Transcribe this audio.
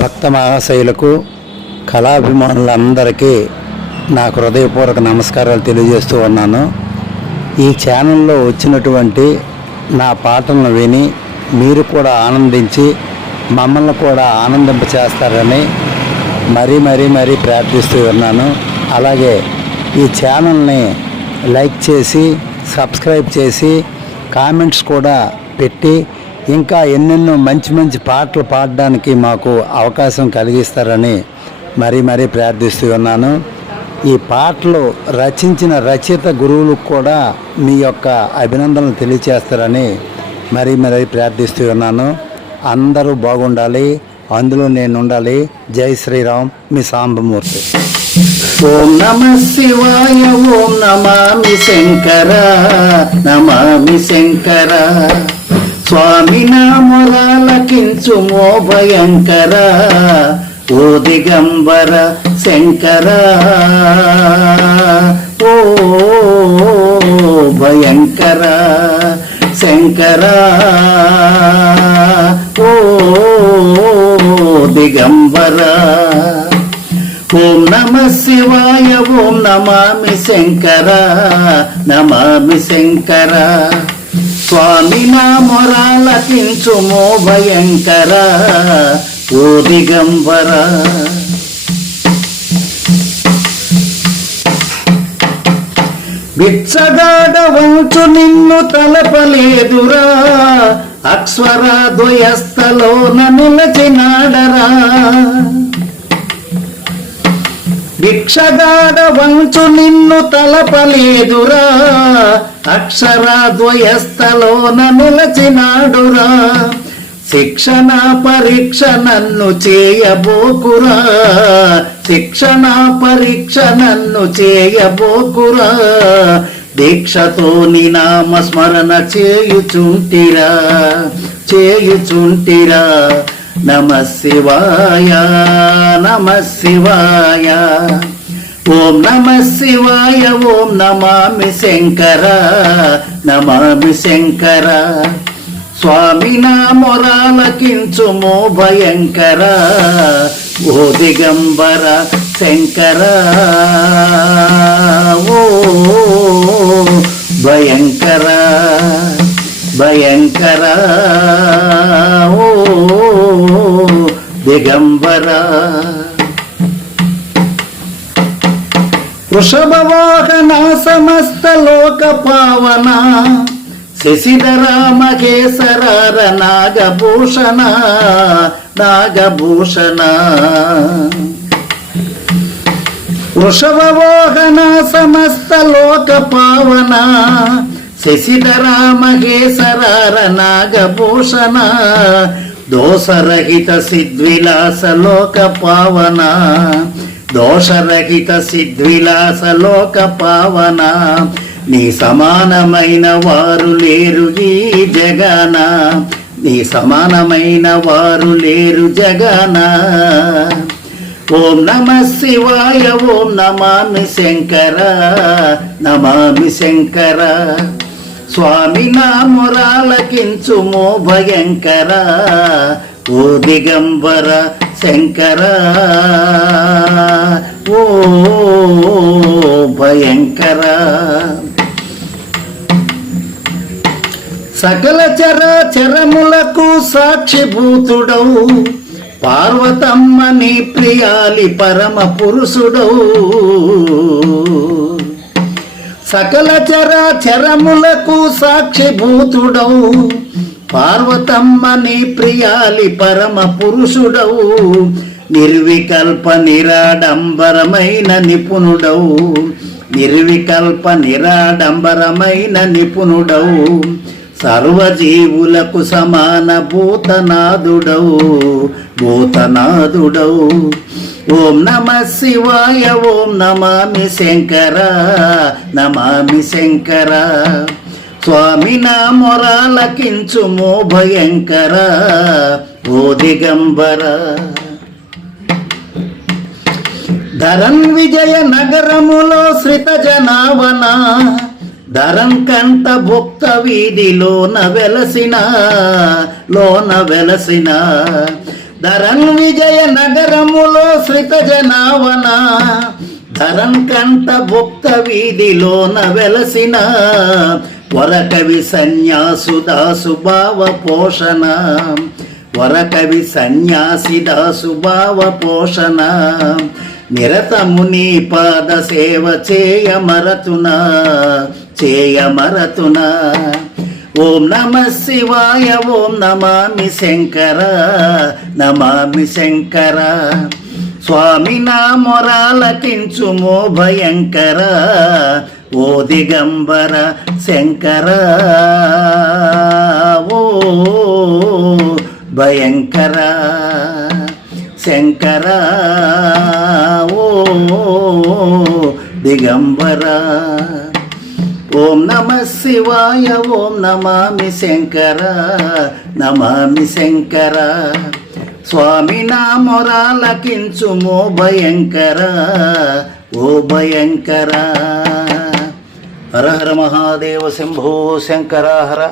భక్త మహాశయులకు కళాభిమానులందరికీ నా హృదయపూర్వక నమస్కారాలు తెలియజేస్తూ ఉన్నాను. ఈ ఛానల్లో వచ్చినటువంటి నా పాటలను విని మీరు కూడా ఆనందించి మమ్మల్ని కూడా ఆనందింపచేస్తారని మరీ ప్రార్థిస్తూ ఉన్నాను. అలాగే ఈ ఛానల్ని లైక్ చేసి సబ్స్క్రైబ్ చేసి కామెంట్స్ కూడా పెట్టి ఇంకా ఎన్నెన్నో మంచి పాటలు పాడడానికి మాకు అవకాశం కలిగిస్తారని మరీ ప్రార్థిస్తూ ఉన్నాను. ఈ పాటలు రచించిన రచయిత గురువులకు కూడా మీ యొక్క అభినందనలు తెలియచేస్తారని మరీ ప్రార్థిస్తూ ఉన్నాను. అందరూ బాగుండాలి, అందులో నేను ఉండాలి. జై శ్రీరామ్, మీ సాంబమూర్తి. ఓం నమః శివాయ, ఓం నమామి శంకర, నమామి శంకర. స్వామి నామరాలకించుమో భయంకర, ఓ దిగంబర శంకర. ఓ భయంకర శంకర, ఓ దిగంబర. ఓం నమః శివాయ, ఓం నమామి శంకర, నమామి శంకర. స్వామి నామరాలకించుమో భయంకర, ఓ దిగంబర. బిచ్చగాడ వంచు నిన్ను తలపలేదురా, అక్షరద్వయస్థలోన నిలచినాడరా. భిక్షగాడ వంచు నిన్ను తలపలేదురా, అక్షరద్వయస్థలోన నిలచినాడురా. శిక్షణ పరీక్ష నన్ను చేయబోకురా, శిక్షణ పరీక్ష నన్ను చేయబోకురా. దీక్షతో నీ నామ స్మరణ చేయుచుంటిరా, చేయుచుంటిరా. నమః శివాయ, నమః శివాయ. ఓం నమః శివాయ, ఓం నమామి శంకర, నమామి శంకర. స్వామి నామరాలకించుమో భయంకర, ఓ దిగంబర శంకర. ఓ భయంకర భయంకర, ఓ దిగంబర. వృషభవాహన సమస్త లోక పావన, శశిధరామ కేసరార నాగభూషణ, నాగభూషణ. వృషభవాహన సమస్త లోక పావన, శశిధరామ కేసరార నాగభూషణ. దోషరహిత సిద్విలాస లోక పావన, దోషరహిత సిద్విలాస లోక పావన. నీ సమానమైన వారు లేరు ఈ జగన, నీ సమానమైన వారు లేరు జగన. ఓం నమః శివాయ, ఓం నమామి శంకర, నమామి శంకర. స్వామి నామరాలకించుమో భయంకర, ఓ దిగంబర శంకర. ఓ భయంకర. సకల చరాచరములకు సాక్షిభూతుడవు, పార్వతమ్మ నీ ప్రియాలి పరమ పురుషుడవు. సకల చరాచరములకు సాక్షిభూతుడవు, పార్వతమ్మ నీ ప్రియాలి పరమ పురుషుడవు. నిర్వికల్ప నిరాడంబరమైన నిపుణుడవు, నిర్వికల్ప నిరాడంబరమైన నిపుణుడవు. సర్వజీవులకు సమాన భూతనాథుడవు, భూతనాథుడవు. ఓం నమః శివాయ, ఓం నమామి శంకర, నమామి శంకర. స్వామి నామరాలకించుమో భయంకర, ఓ దిగంబర. ధరన్ విజయ నగరములో శ్రిత జనావన, ధరంకంట భుక్త వీధిలోన వెలసిన, లోన వెలసిన. ధరన్ విజయ నగరములో శ్రిత జనావన ధరంకంట భుక్త వీధిలోన వెలసిన వరకవి సన్యాసు దాసు భావ పోషణ వరకవి సన్యాసి దాసు భావ పోషణ నిరతముని పాద సేవ చేయమరతునా ఓం నమ శివాయ ఓం నమామి శంకర నమామి శంకర స్వామి నా మొరాలకించుమో భయంకర ఓ దిగంబర శంకర ఓ భయంకర శంకర ఓ దిగంబర ఓం నమ శివాయ ఓం నమామి శంకర నమామి శంకర స్వామి నా మొరాలకించుమో భయంకర ఓ భయంకర హర హర మహాదేవ శంభో శంకర హర